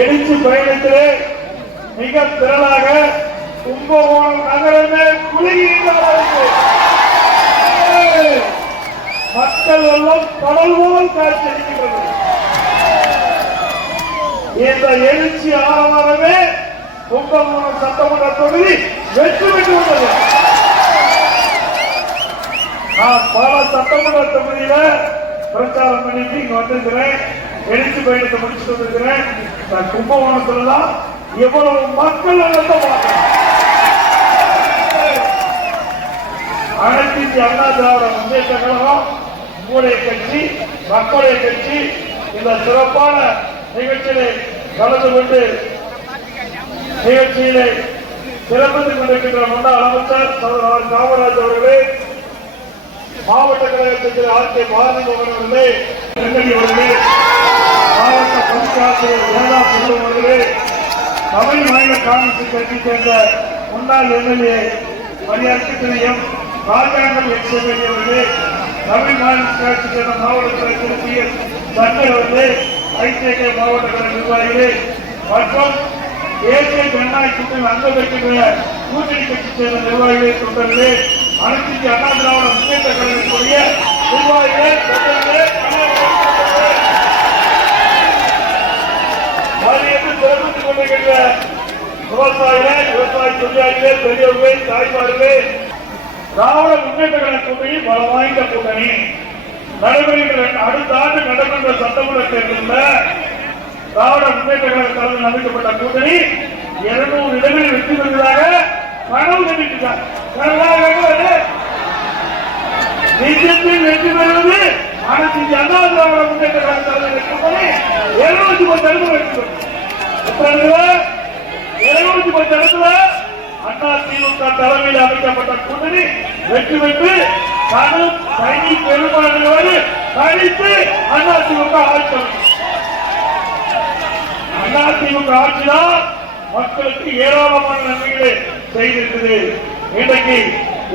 எழுச்சி பயணத்திலே மிக திரளாக கும்பகோணம் நகரமே குலுகின்ற மக்கள் எல்லாம் கடல் போல் காட்சியளிக்கின்றது இந்த எழுச்சி ஆரவாரமே கும்பகோணம் சட்டமன்ற தொகுதி வெற்றி பெற்று வந்தது நான் பல சட்டமன்ற தொகுதியில பிரச்சாரம் பண்ணிட்டு இங்க வந்திருக்கிறேன். எழுச்சி பயணத்தை முடிச்சுட்டு வந்திருக்கிறேன். நான் கும்பகோணத்துல தான் எவ்வளவு மக்கள் நடத்த அனைத்து இந்திய அண்ணா திராவிட முன்னேற்ற கழகம் உங்களுடைய கட்சி மக்களுடைய கட்சி இந்த சிறப்பான நிகழ்ச்சியிலே கலந்து கொண்டு நிகழ்ச்சியிலே சிறப்பித்துக் கொண்டிருக்கின்ற முன்னாள் அமைச்சர் சகோதரர் காமராஜ் அவர்களே மாவட்ட கழகத்திற்கு ஆர். கே. பாரதி மோகன் அவர்களே அவர்களே மாவட்ட பஞ்சாயத்து வேதா செல்வம் அவர்களே தமிழ் மாநில காங்கிரஸ் கட்சி சேர்ந்த முன்னாள் எம்எல்ஏ மரியாதை ராஜாங்கல் எக்ஸ் எம்எல்ஏ அவர்களே தமிழ் மாநில கட்சி சேர்ந்த மாவட்ட கழகத்திற்கு பி எஸ் சங்கர் அவர்களே ஐசிஐகே மாவட்ட கழக மற்றும் தேசிய ஜனநாயக கூட்டணி வைக்கின்ற கூட்டணி கட்சி சேர்ந்த தொண்டர்களே அனைத்து அண்ணா திராவிட முன்னேற்ற கழகத்துடைய நிர்வாகிகள் தொண்டர்களே கழக வாரியத்தில் சிறப்பித்துக் கொண்டிருக்கின்ற விவசாயிகளே விவசாய தொழிலாளிகளே பெரியவர்களே தாய்மார்களே திராவிட முன்னேற்ற கழக கூட்டணி பல வாய்ந்த கூட்டணி. நடைபெறுகின்ற அடுத்த ஆண்டு நடைபெற்ற சட்டமன்ற தேர்தலில் திராவிட முன்னேற்ற கழக தலைமையில் அமைக்கப்பட்ட கூட்டணி இருநூறு இடங்களில் வெற்றி பெறுவதாக கனவு கண்டிருக்கிறார் பிஜேபி வெற்றி பெறுவது அனைத்து இந்திய அண்ணா திராவிட முன்னேற்ற கழக தலைமையில் கூட்டணி. பத்து இடங்கள் வெற்றி பெறும். இடத்துல அண்ணா திமுக தலைமையில் அமைக்கப்பட்ட கூட்டணி வெற்றி பெற்று கடும் தனி பெரும்பான்மையோடு தனித்து அண்ணா திமுக ஆட்சி அமைக்கும். அண்ணா திமுக ஆட்சிதான் மக்களுக்கு ஏராளமான நன்மைகளை செய்திருக்குது இன்றைக்கு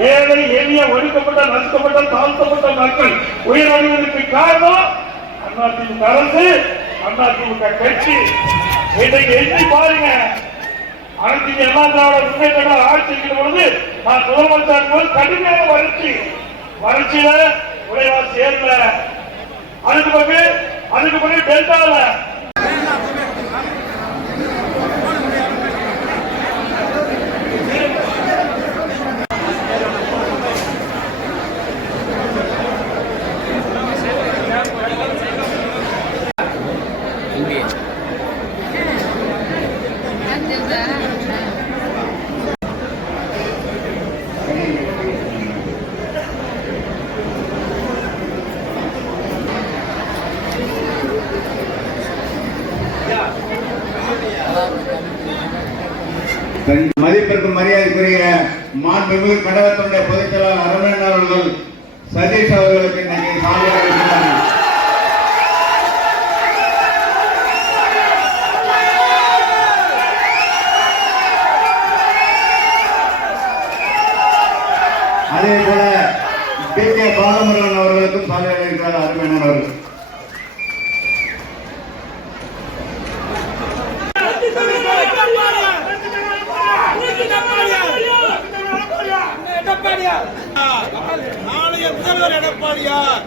ஏழை எளிய ஒடுக்கப்பட்ட நசுக்கப்பட்ட தாழ்த்தப்பட்ட மக்கள் உயிரிழந்ததற்கு காரணம் அண்ணா திமுக அரசு அண்ணா திமுக கட்சி இன்றைக்கு எண்ணி பாருங்க. அனைத்து எல்லா திராவிட முன்னேற்ற ஆட்சி இருக்கிற பொழுது நான் முதலமைச்சர் போது கடுமையான வறட்சி வறட்சியில உடையவா சேர்ந்த அதுக்கு பிறகு அதுக்கு பிறகு டெல்டாவில் மதிப்பிற்கு மாண்புமிகு கழகத்தினுடைய பொதுச் செயலாளர் அரவிந்தன் அவர்கள் சதீஷ் அவர்களுக்கு இன்னைக்கு சாலையாக அளிக்கிறார்கள். அதே போல டி கே பாலமுருகன் அவர்களுக்கும் சாலையாக இருக்கிறார் அருமையான அவர்கள் முதல்வர் எடப்பாடியார்.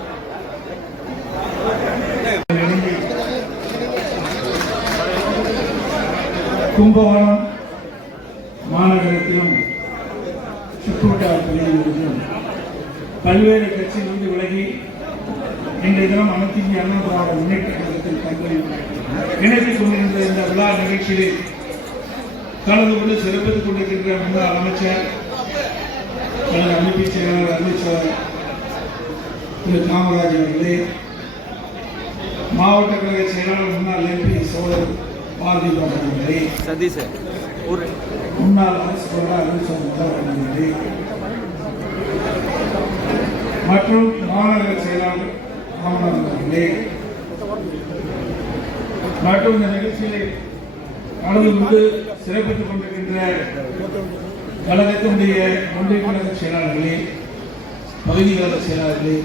கும்பகோணம் மாநகரத்திலும் சுற்றுவட்டார பகுதிகளிலும் பல்வேறு கட்சியிலிருந்து விலகி இன்றைய தினம் அனைத்து இந்திய அண்ணா திராவிட முன்னேற்ற கழகத்தில் பங்களிப்பு இணைத்துக் கொண்டிருந்த இந்த விழா நிகழ்ச்சியில் கலந்து கொண்டு சிறப்பித்துக் கொண்டிருக்கின்ற முன்னாள் அமைச்சர் எனது அமைப்பு செயலாளர் அமைச்சர் திரு காமராஜ் அவர்களே மாவட்ட கழக செயலாளர் முன்னாள் எம்பி சோழர் பாரதி அவர்களே சதீஷ் முன்னாள் அரசு அவர்களே மற்றும் மாநகர செயலாளர் ராமநாதன் அவர்களே மற்றும் இந்த நிகழ்ச்சியிலே கலந்து கொண்டு சிறப்பித்துக் கொண்டிருக்கின்ற கழகத்தினுடைய ஒன்றிய கழக செயலாளர்களே பகுதி கழக செயலாளர்களே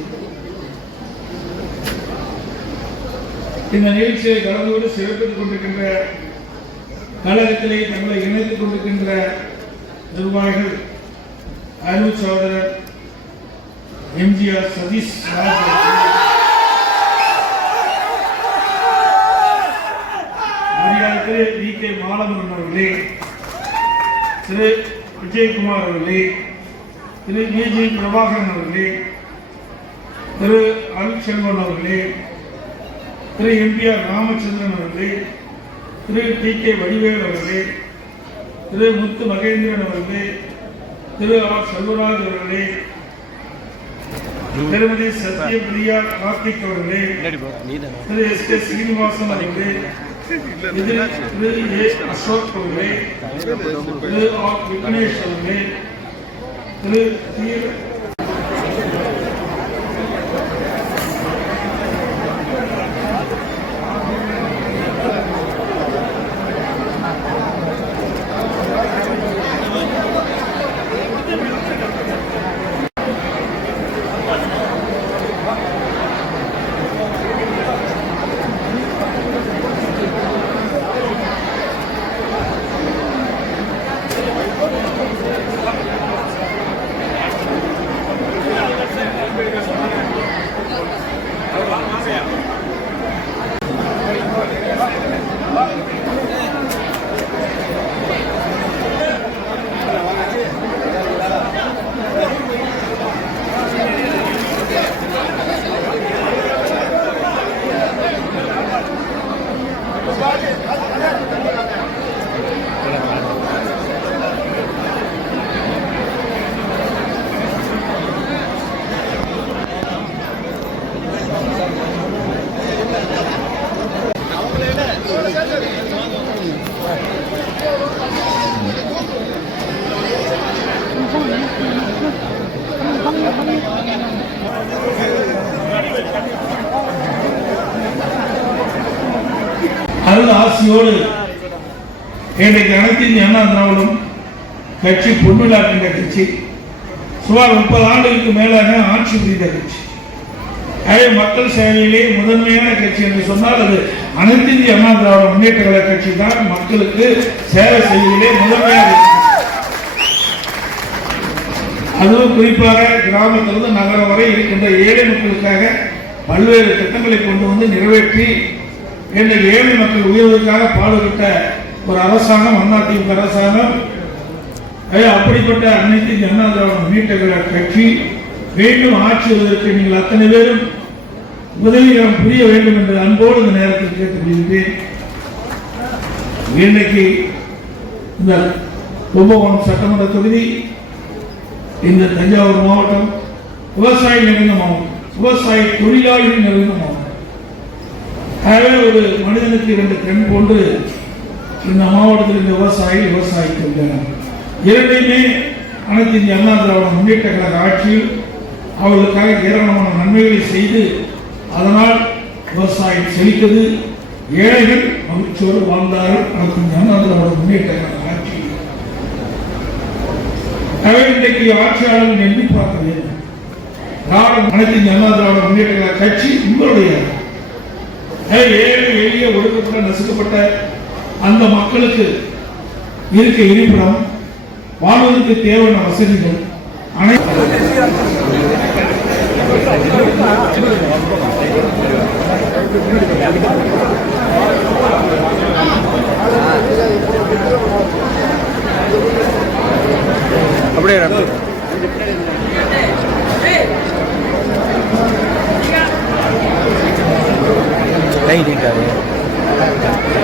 இந்த நிகழ்ச்சியை கலந்து கொண்டு சிறப்பித்துக் கொண்டிருக்கின்ற கழகத்திலே தங்களை இணைத்துக் கொண்டிருக்கின்ற நிர்வாகிகள் அருள் சகோதரர் எம்ஜிஆர் சதீஷ் மரியாதைக்கு டி கே மாலமுருகன் அவர்களே திரு விஜயகுமார் அவர்களே திரு விஜய் பிரபாகரன் அவர்களே திரு. அருள்செல்வன் அவர்களே திரு. எம்பிஆர் ராமச்சந்திரன் அவர்களே திரு. டி. கே. வடிவேல் அவர்களே திரு. முத்து மகேந்திரன் அவர்களே திரு. ஆர். செல்வராஜ் அவர்களே திருமதி சத்யபிரியா கார்த்திக் அவர்களே திரு. எஸ். கே. சீனிவாசன் அவர்களே திரு. ஏ. அசோக் அவர்களே திரு. ஆர். விக்னேஷ் அவர்களே திரு தீர அருள் ஆசியோடு இன்றைக்கு அனைத்தின் அண்ணா திராவிடம் கட்சி பொன்விழாக்கின்ற கட்சி சுமார் முப்பது ஆண்டுகளுக்கு மேலாக ஆட்சி புரிந்த கட்சி. அதே மக்கள் சேவையிலே முதன்மையான கட்சி என்று சொன்னால் அது அனைத்து இந்திய அண்ணா திராவிட முன்னேற்ற கழக கட்சி தான். மக்களுக்கு சேவை செய்வதிலே முதன்மையான அதுவும் குறிப்பாக கிராமத்திலிருந்து நகரம் வரை இருக்கின்ற ஏழை மக்களுக்காக பல்வேறு திட்டங்களை கொண்டு வந்து நிறைவேற்றி இன்றைக்கு ஏழை மக்கள் உயர்வதற்காக பாடுபட்ட ஒரு அரசாங்கம் அதிமுக அரசாங்கம். அப்படிப்பட்ட அனைத்து இந்திய அண்ணா திராவிட முன்னேற்ற கட்சி மீண்டும் ஆட்சி வருவதற்கு நீங்கள் அத்தனை பேரும் உதவிகரம் புரிய வேண்டும் என்று அன்போடு இந்த நேரத்தில் கேட்டுக்கொள்கிறேன் இன்றைக்கு இந்த கும்பகோணம் சட்டமன்ற தொகுதி இந்த தஞ்சாவூர் மாவட்டம் விவசாயி நிறைந்த மாவட்டம் விவசாய தொழிலாளிகள் நிறைந்த மாவட்டம் ஆகவே ஒரு மனிதனுக்கு இரண்டு கண் போன்று இந்த மாவட்டத்தில் இந்த விவசாயி விவசாயிக்கின்றனர் இரண்டையுமே அனைத்து இந்திய அண்ணா திராவிட முன்னேற்ற கழக ஆட்சியில் அவர்களுக்காக ஏராளமான நன்மைகளை செய்து அதனால் விவசாயம் செழித்தது. ஏழைகள் மகிழ்ச்சியோடு வாழ்ந்தார்கள். அனைத்து இந்திய அண்ணா திராவிட முன்னேற்ற கழக ஆட்சியில். எனவே இன்றைக்கு ஆட்சியாளர்கள் எண்ணி பார்க்க வேண்டும். நாடு அனைத்து இந்திய அண்ணா திராவிட முன்னேற்ற கழக கட்சி உங்களுடைய ஏழு எளிய ஒடுக்கப்பட்ட நசுக்கப்பட்ட அந்த மக்களுக்கு இருக்க இருப்பிடம் வாழ்வதற்கு தேவையான வசதிகள் அப்படியே ないレンガ